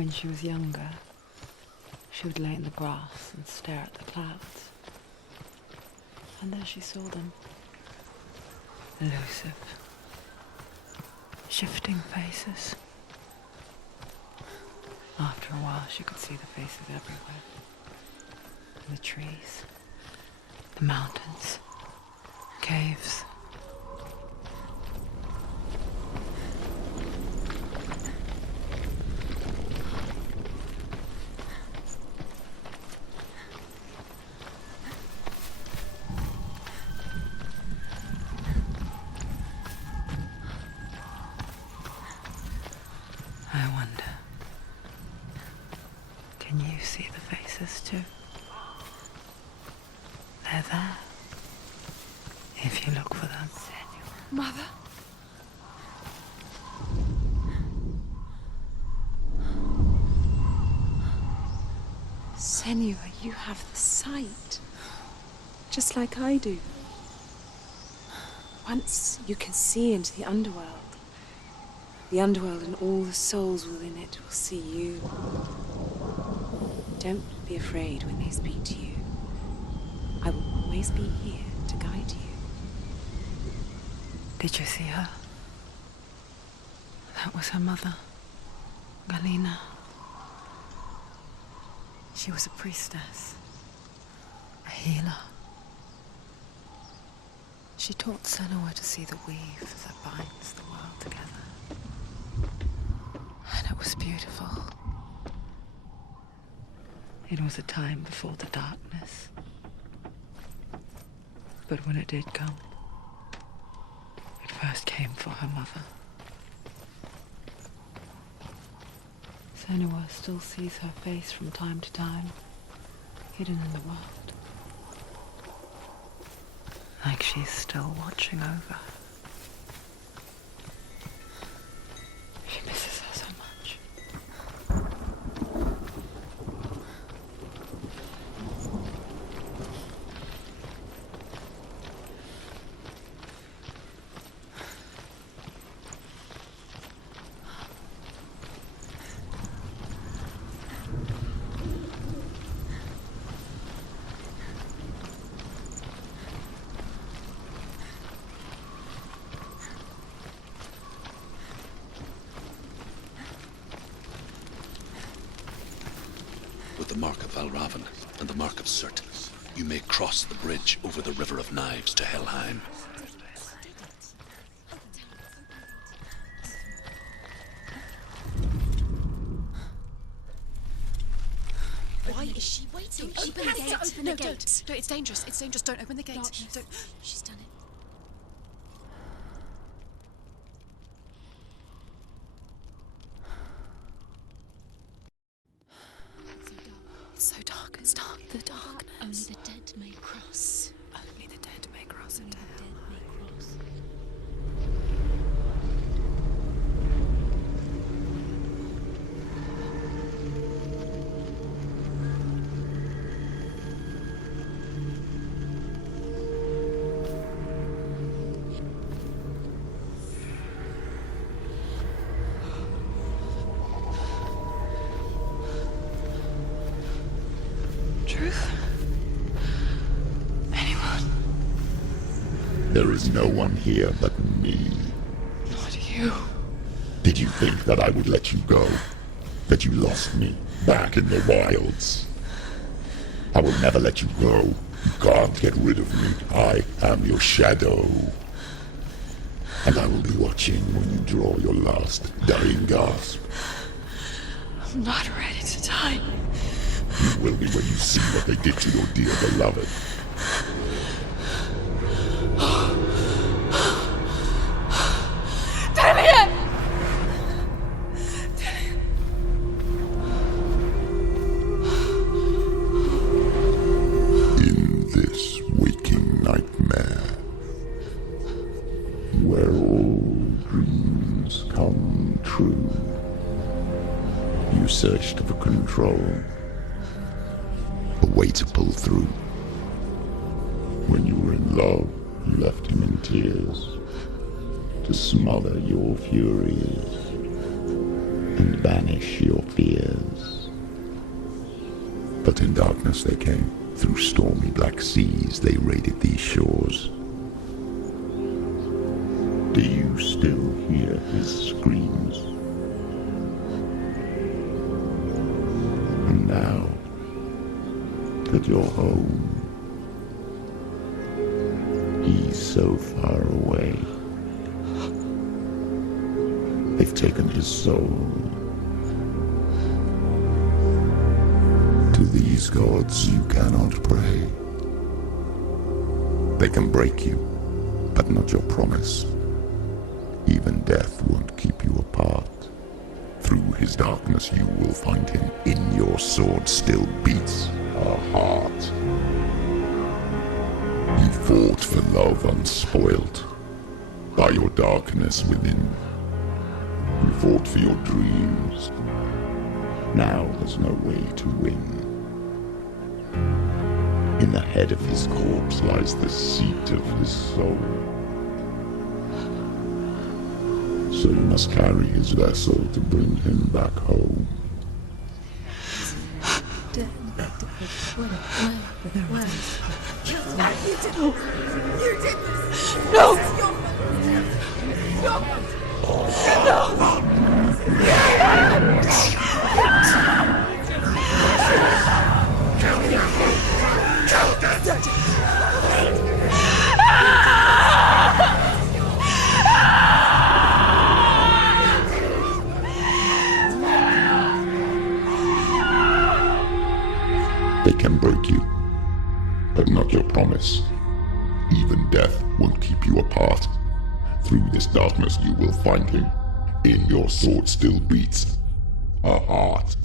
When she was younger, she would lay in the grass and stare at the clouds. And there she saw them. Elusive, shifting faces. After a while, she could see the faces everywhere. In the trees, the mountains, caves. I wonder, can you see the faces too? They're there, if you look for them. Senua. Mother? Senua, you have the sight, just like I do. Once you can see into the underworld and all the souls within it will see you. Don't be afraid when they speak to you. I will always be here to guide you. Did you see her? That was her mother, Galina. She was a priestess, a healer. She taught Senua to see the weave that binds the world together. And it was beautiful. It was a time before the darkness. But when it did come, it first came for her mother. Senua still sees her face from time to time, hidden in the world. Like she's still watching over her. She misses her so much. With the mark of Valravan and the mark of Surt, you may cross the bridge over the River of Knives to Helheim. Why is she waiting? Open the gate. Open the gate. Don't. It's dangerous. It's dangerous. Don't open the gate. Don't. She's done it. It's so dark. It's dark. The darkness. Only the dead may cross. Only the dead may cross into hell. Dead may cross. Truth? Anyone? There is no one here but me. Not you. Did you think that I would let you go? That you lost me back in the wilds? I will never let you go. You can't get rid of me. I am your shadow. And I will be watching when you draw your last dying gasp. I'm not ready to die. You will be when you see what they did to your dear beloved. In this waking nightmare, where all dreams come true, you searched for control, a way to pull through. When you were in love, you left him in tears to smother your furies. and banish your fears. But in darkness they came. Through stormy black seas they raided these shores. Do you still hear his screams? And now that you're home, he's so far away. They've taken his soul. To these gods you cannot pray. They can break you, but not your promise. Even death won't keep you apart. Through his darkness you will find him. In your sword still beats a heart. You fought for love unspoilt by your darkness within. You fought for your dreams. Now there's no way to win. In the head of his corpse lies the seat of his soul. So you must carry his vessel to bring him back home. They can break you, but not your promise. Even death won't keep you apart. Through this darkness you will find him. In your sword still beats a heart.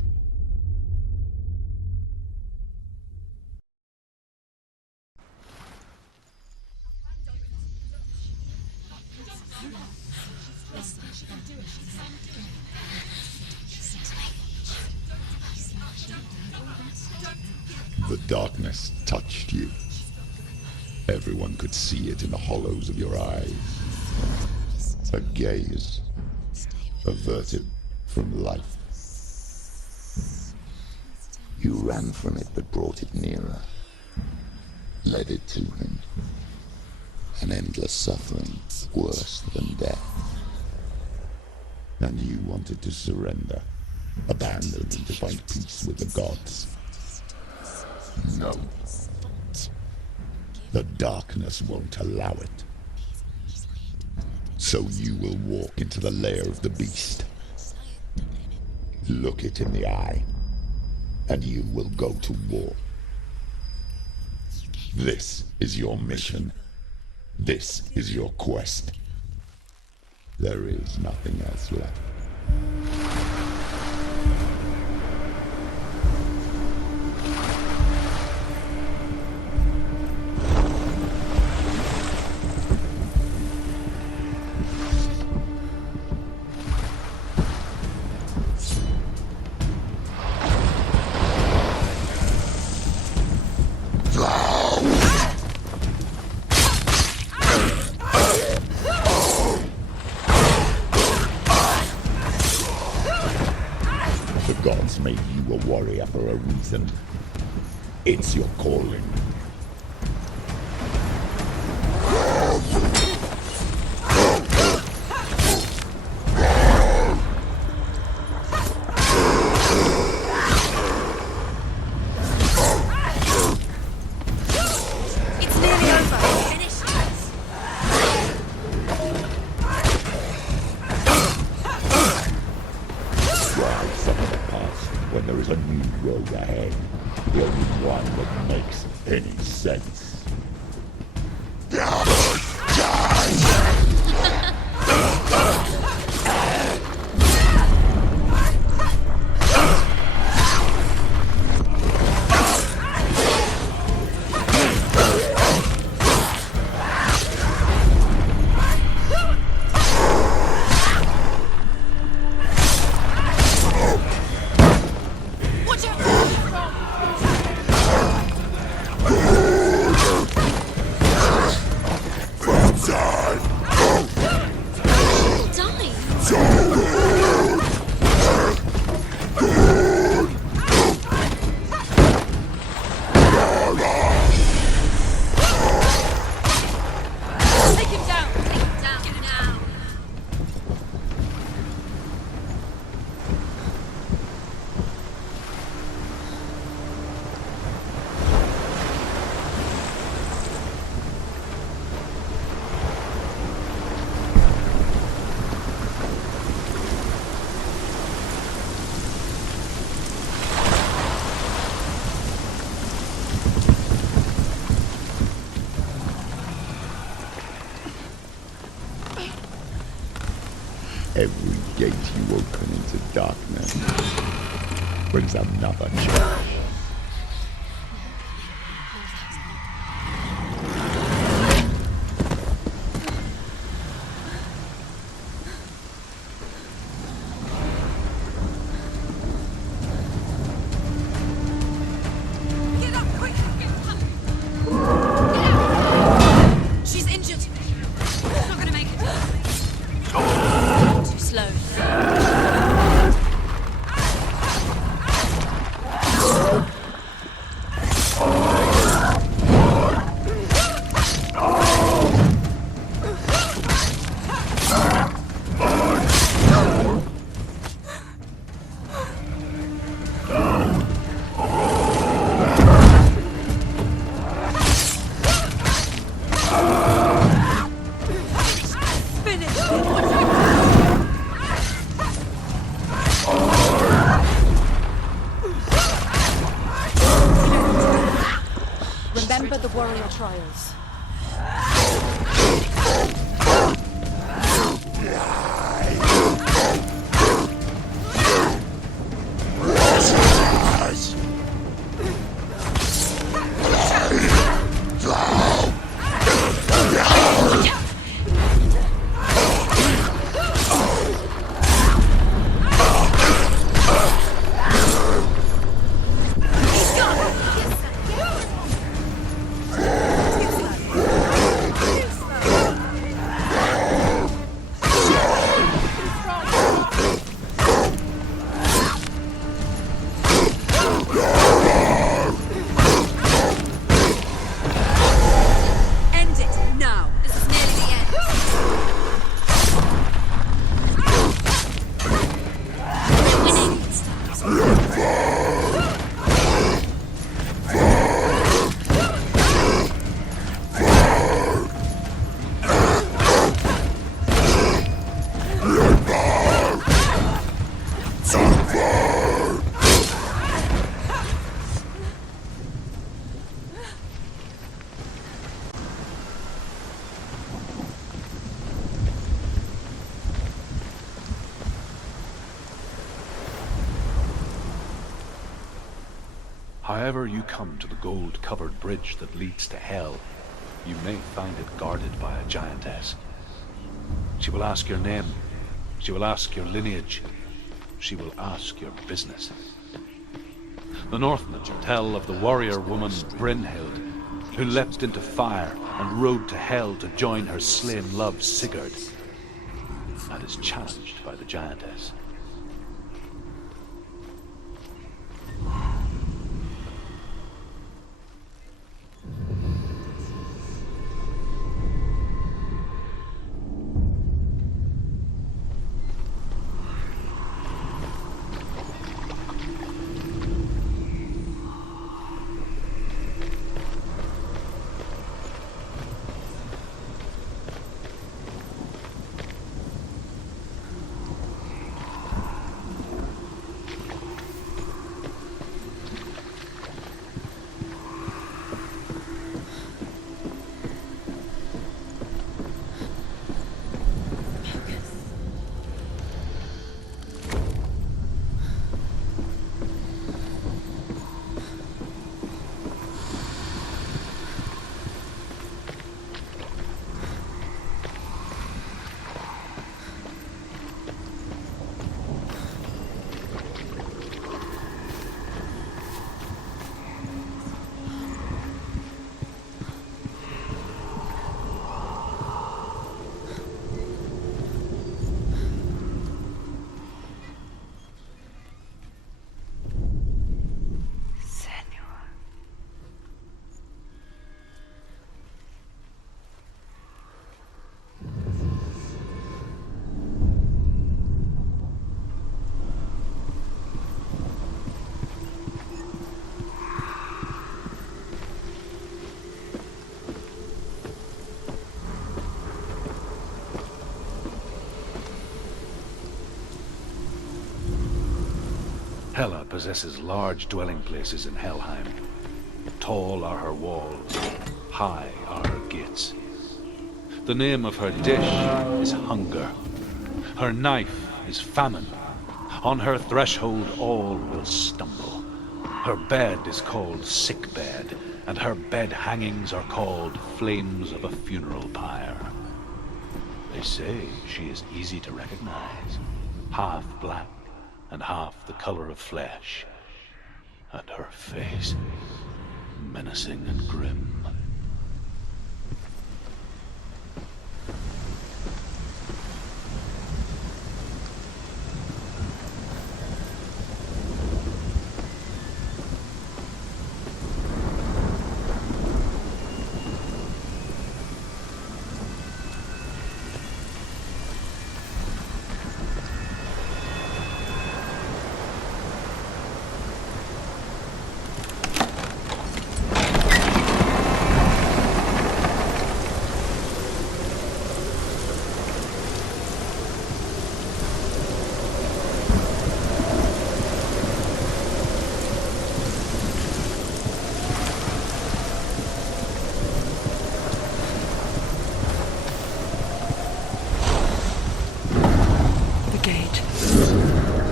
The darkness touched you. Everyone could see it in the hollows of your eyes. A gaze averted from life. You ran from it but brought it nearer. Led it to him. An endless suffering worse than death. And you wanted to surrender. Abandon and to find peace with the gods. No. The darkness won't allow it. So you will walk into the lair of the beast. Look it in the eye, and you will go to war. This is your mission. This is your quest. There is nothing else left. The gods made you a warrior for a reason. It's your calling. It's nearly over. Finish it. Why suffer the past when there is a new road ahead? The only one that makes any sense. Watch out! every gate you open into darkness brings another change. She's injured. Not gonna make it. Too slow. Remember the warrior trials. End it now. This is nearly the end. We're winning. However you come to the gold-covered bridge that leads to Hell, you may find it guarded by a giantess. She will ask your name. She will ask your lineage. She will ask your business. The Northmen tell of the warrior woman Brynhild, who leapt into fire and rode to Hell to join her slain love Sigurd, and is challenged by the giantess. Senua. Hela possesses large dwelling places in Helheim. Tall are her walls, high are her gates. The name of her dish is hunger. Her knife is famine. On her threshold all will stumble. Her bed is called sick bed, and her bed hangings are called flames of a funeral pyre. They say she is easy to recognize, half black and half the color of flesh, and her face menacing and grim.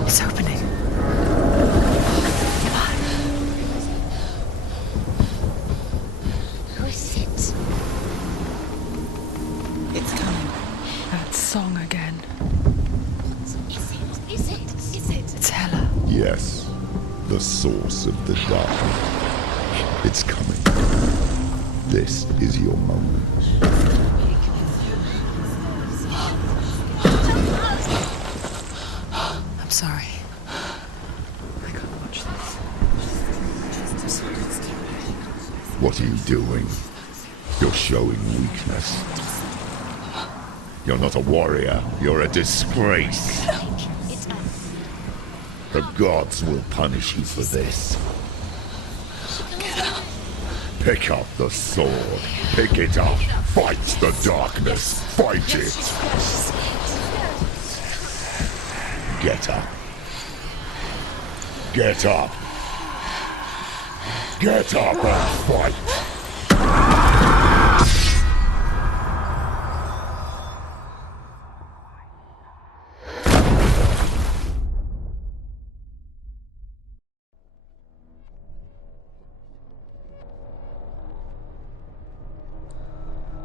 It's opening. Who is it? It's coming. That song again. Is it? It's Hela. Yes, the source of the darkness. It's coming. This is your moment. I'm sorry. I can't watch this. What are you doing? You're showing weakness. You're not a warrior. You're a disgrace. The gods will punish you for this. Pick up the sword. Pick it up. Fight the darkness. Fight it. Get up. Get up. Get up and fight.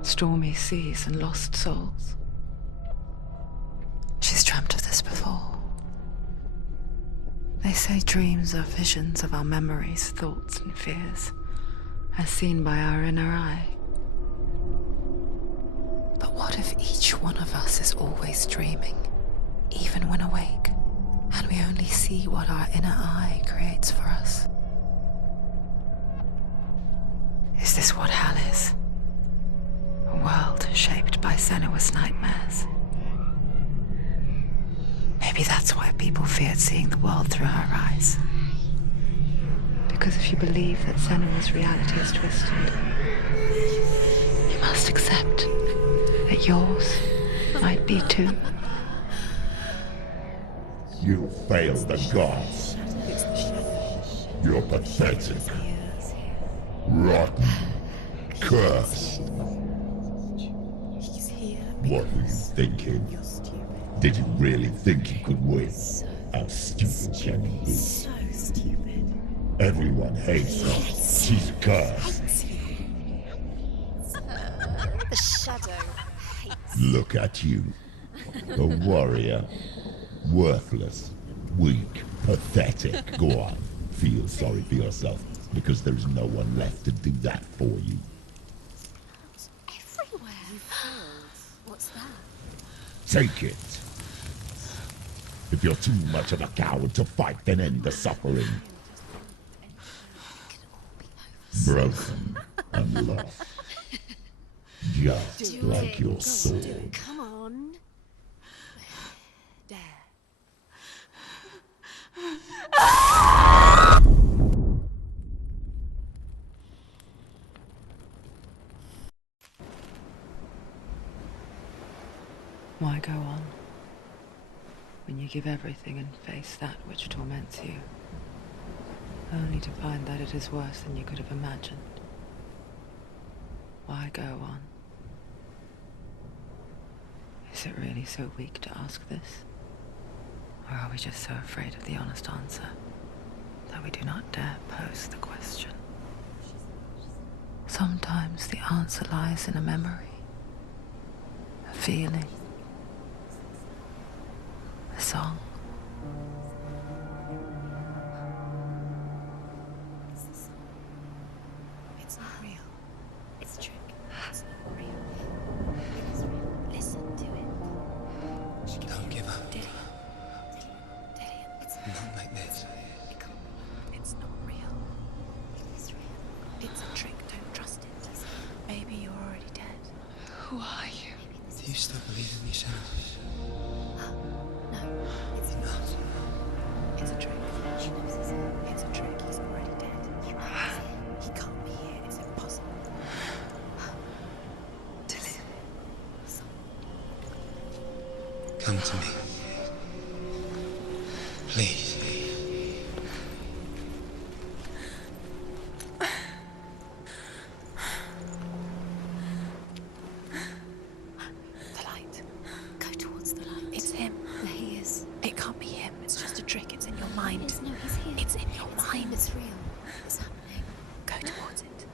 Stormy seas and lost souls. She's dreamt of this before. They say dreams are visions of our memories, thoughts and fears, as seen by our inner eye. But what if each one of us is always dreaming, even when awake, and we only see what our inner eye creates for us? Is this what hell is? A world shaped by Senua's nightmares. Maybe that's why people feared seeing the world through her eyes. Because if you believe that Senua's reality is twisted, you must accept that yours might be too. You failed the gods. You're pathetic. Rotten. Cursed. What were you thinking? Did you really think you could win? How stupid can you be? So stupid. Everyone hates her. She's cursed. The shadow hates. Look at you. A warrior. Worthless. Weak. Pathetic. Go on. Feel sorry for yourself, because there is no one left to do that for you. Everywhere. What's that? Take it. If you're too much of a coward to fight, then end the suffering. Broken and lost. Just like your sword. Come on. There. Why go on when you give everything and face that which torments you, only to find that it is worse than you could have imagined? Why go on? Is it really so weak to ask this? Or are we just so afraid of the honest answer that we do not dare pose the question? Sometimes the answer lies in a memory, a feeling, a song. It's not real. It's a trick. It's not real. It's real. Listen to it. Don't give up. Dillian. It's Not like this. It's not real. It is real. It's a trick. Don't trust it. Maybe you're already dead. Who are you? Do you still believe in yourself? No, it's Not. It's a trick. She knows it's him. It's a trick. He's already dead. He can't be here. It's impossible. Dillian. Come to me. Please. The light. Go towards the light. It's him. There he is. It can't be him. It's just a trick. It's in your mind. No, he's here. It's in your mind. It's real. It's happening. Go towards it.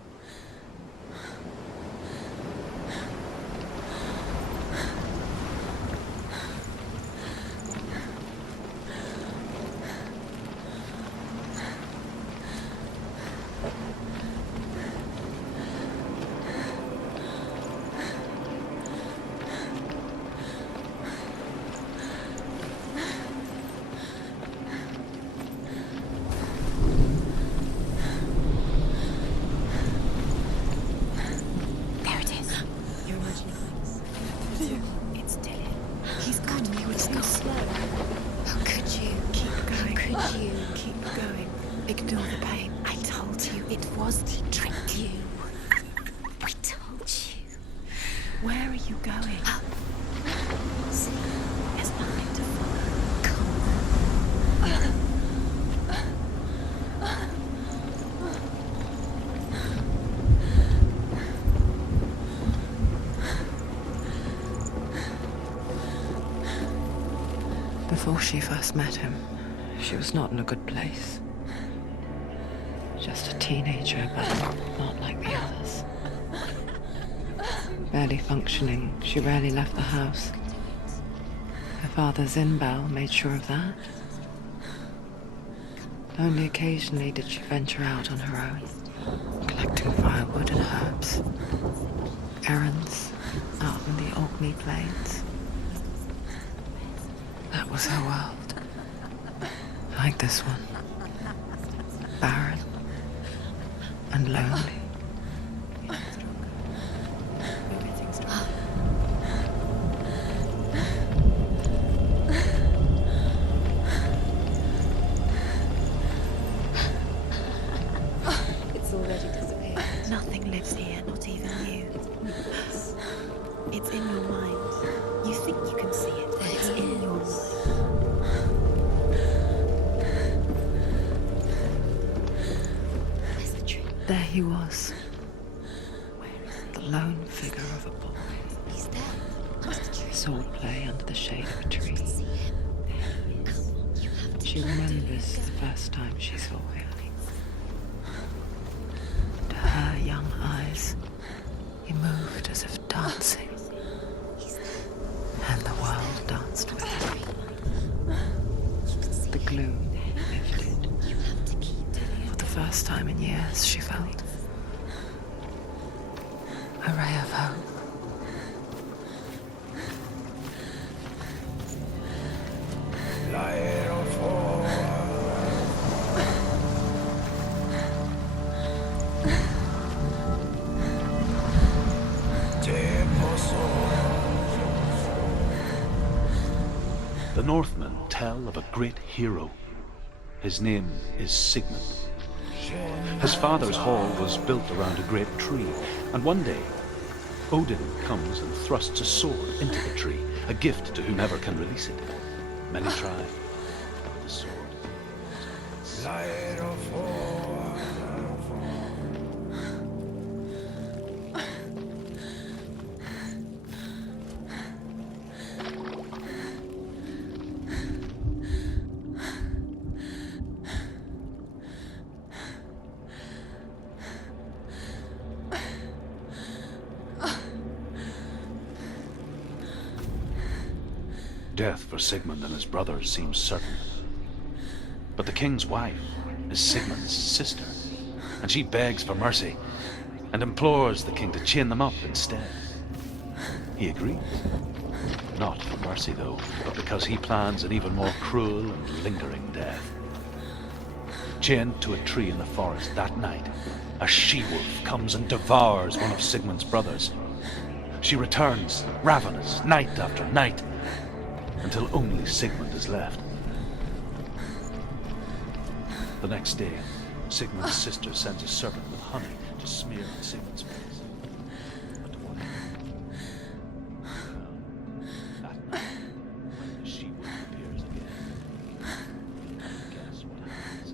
There it is. You're imagining things. It's Dillian. He's gone. You were too slow. How could you? Keep going. How could you? Keep going. Ignore the pain. I told you it was the trick. You. I told you. Where are you going? Up. See, there's nothing to follow. Come. Before she first met him, she was not in a good place. Just a teenager, but not like the others. Barely functioning, she rarely left the house. Her father's in-bow made sure of that. Only occasionally did she venture out on her own, collecting firewood and herbs. Errands out in the Orkney Plains. That was her world. Like this one. Barren and lonely. It's already disappeared. Nothing lives here, not even you. It's in your mind. You think you can see it, but it's in your mind. There's a tree. There he was. The lone figure of a boy. He's there. What's the tree? Swordplay under the shade of a tree. See him. Come, you have to She remembers the first time she saw him. To her young eyes, he moved as if dancing, and the world danced with him. The gloom lifted. For the first time in years, she felt a ray of hope. The Northmen tell of a great hero. His name is Sigmund. His father's hall was built around a great tree, and one day Odin comes and thrusts a sword into the tree, a gift to whomever can release it. Many try, but the sword. Death for Sigmund and his brothers seems certain. But the king's wife is Sigmund's sister, and she begs for mercy and implores the king to chain them up instead. He agrees. Not for mercy, though, but because he plans an even more cruel and lingering death. Chained to a tree in the forest that night, a she-wolf comes and devours one of Sigmund's brothers. She returns, ravenous, night after night, until only Sigmund is left. The next day, Sigmund's sister sends a servant with honey to smear on Sigmund's face. But what happens? Well, that night, when the she-wolf appears again, guess what happens?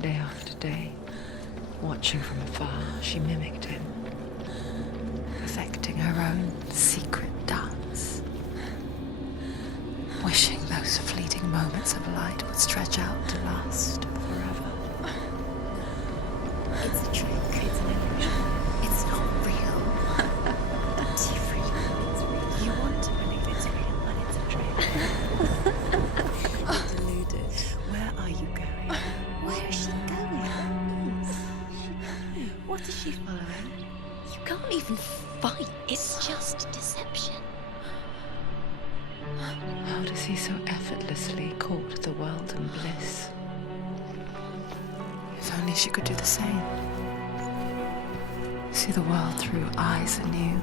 Day after day, watching from afar, she mimicked him, perfecting her own secret dance, wishing those fleeting moments of light would stretch out to last forever. It's a trick. It's an illusion. It's not real. Don't you really? It's real. You want to believe it's real, but it's a trick. You're deluded. Where are you going? Where is she going? What is she following? You can't even fight. It's just deception. How does he so effortlessly court the world and bliss? If only she could do the same. See the world through eyes anew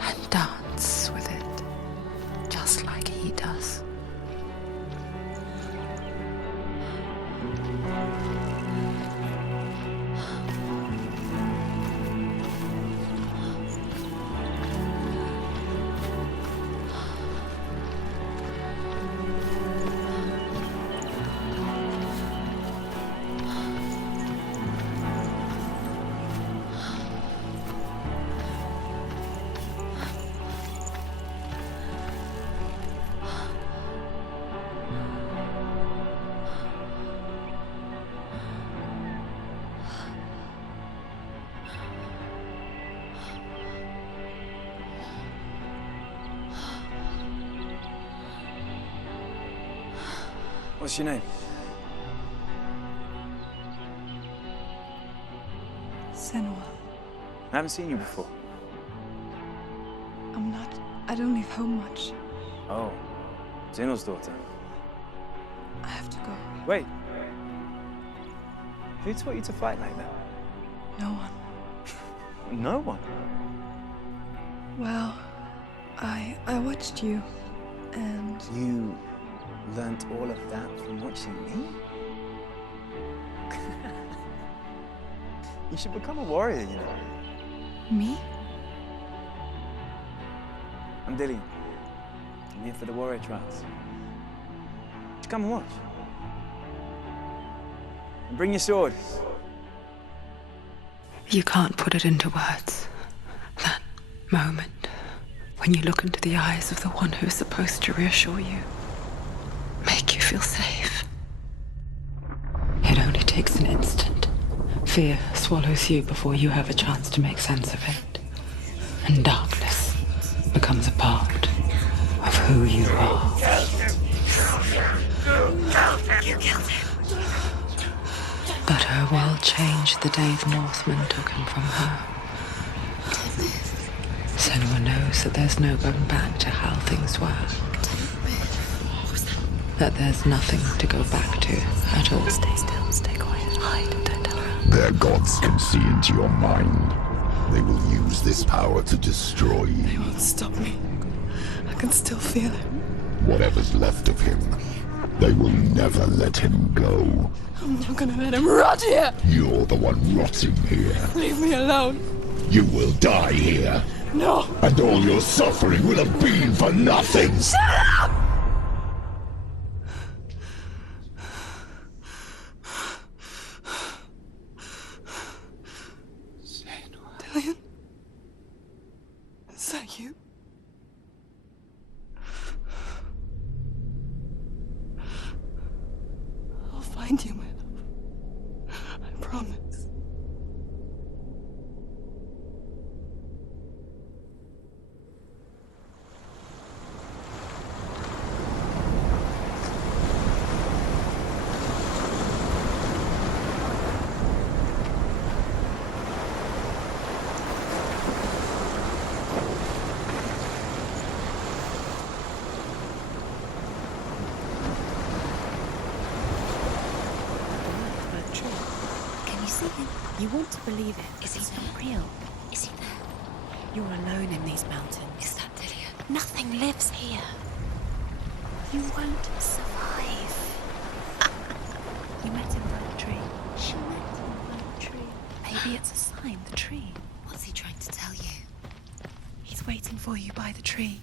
and dance with it, just like he does. What's your name? Senua. I haven't seen you before. I don't leave home much. Oh, Zeno's daughter. I have to go. Wait. Who taught you to fight like that? No one. No one. Well, I watched you, and You learnt all of that from watching me? You should become a warrior, you know. me? I'm Dillian. I'm here for the warrior trials. Just come and watch. And bring your sword. You can't put it into words. That moment when you look into the eyes of the one who is supposed to reassure you, make you feel safe. It only takes an instant. Fear swallows you before you have a chance to make sense of it. And darkness becomes a part of who you are. You killed him. But her world changed the day the Northmen took him from her. Senua knows that there's no going back to how things were. That there's nothing to go back to at all. Stay still, stay quiet, hide, don't tell her. Their gods can see into your mind. They will use this power to destroy you. They won't stop me. I can still feel it. Whatever's left of him, they will never let him go. I'm not gonna let him rot here! You're the one rotting here. Leave me alone! You will die here. No! And all your suffering will have been for nothing. Shut up! Dillion? Is that you? I'll find you, my love. I promise. Can you see him? You want to believe it. Is he not real? Is he there? You're alone in these mountains. Is that Dillion? Nothing lives here. You won't survive. You met him by the tree. She met him by the tree. Maybe it's a sign, the tree. What's he trying to tell you? He's waiting for you by the tree.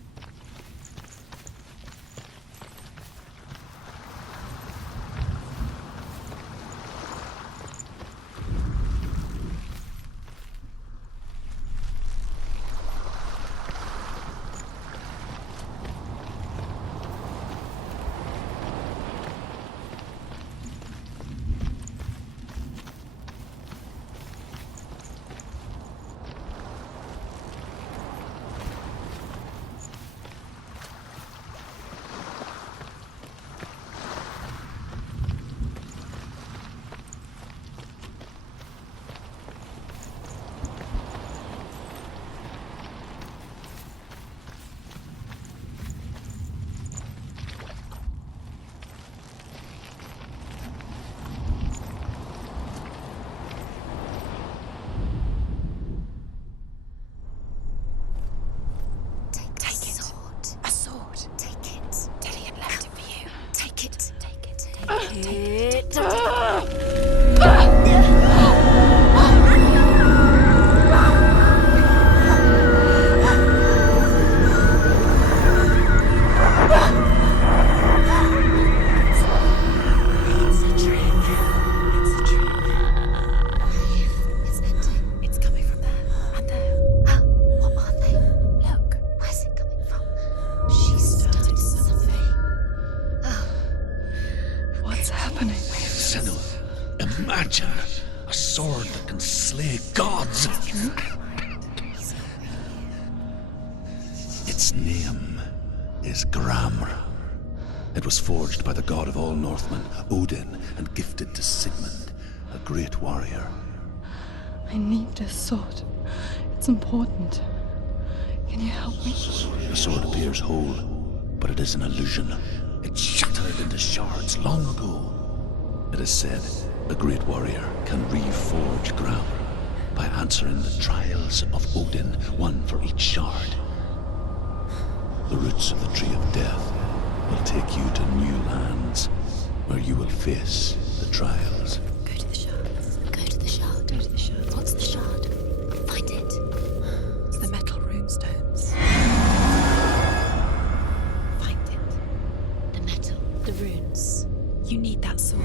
Senua, imagine a sword that can slay gods. Its name is Gramr. It was forged by the god of all Northmen, Odin, and gifted to Sigmund, a great warrior. I need this sword. It's important. Can you help me? The sword appears whole, but it is an illusion. It shattered into shards long ago. It is said a great warrior can reforge Gramr by answering the trials of Odin, one for each shard. The roots of the Tree of Death will take you to new lands where you will face the trials. Go to the shard. Go to the shard. Go to the shard. What's the shard? Find it. It's the metal runestones. Find it. The metal. The runes. You need that sword.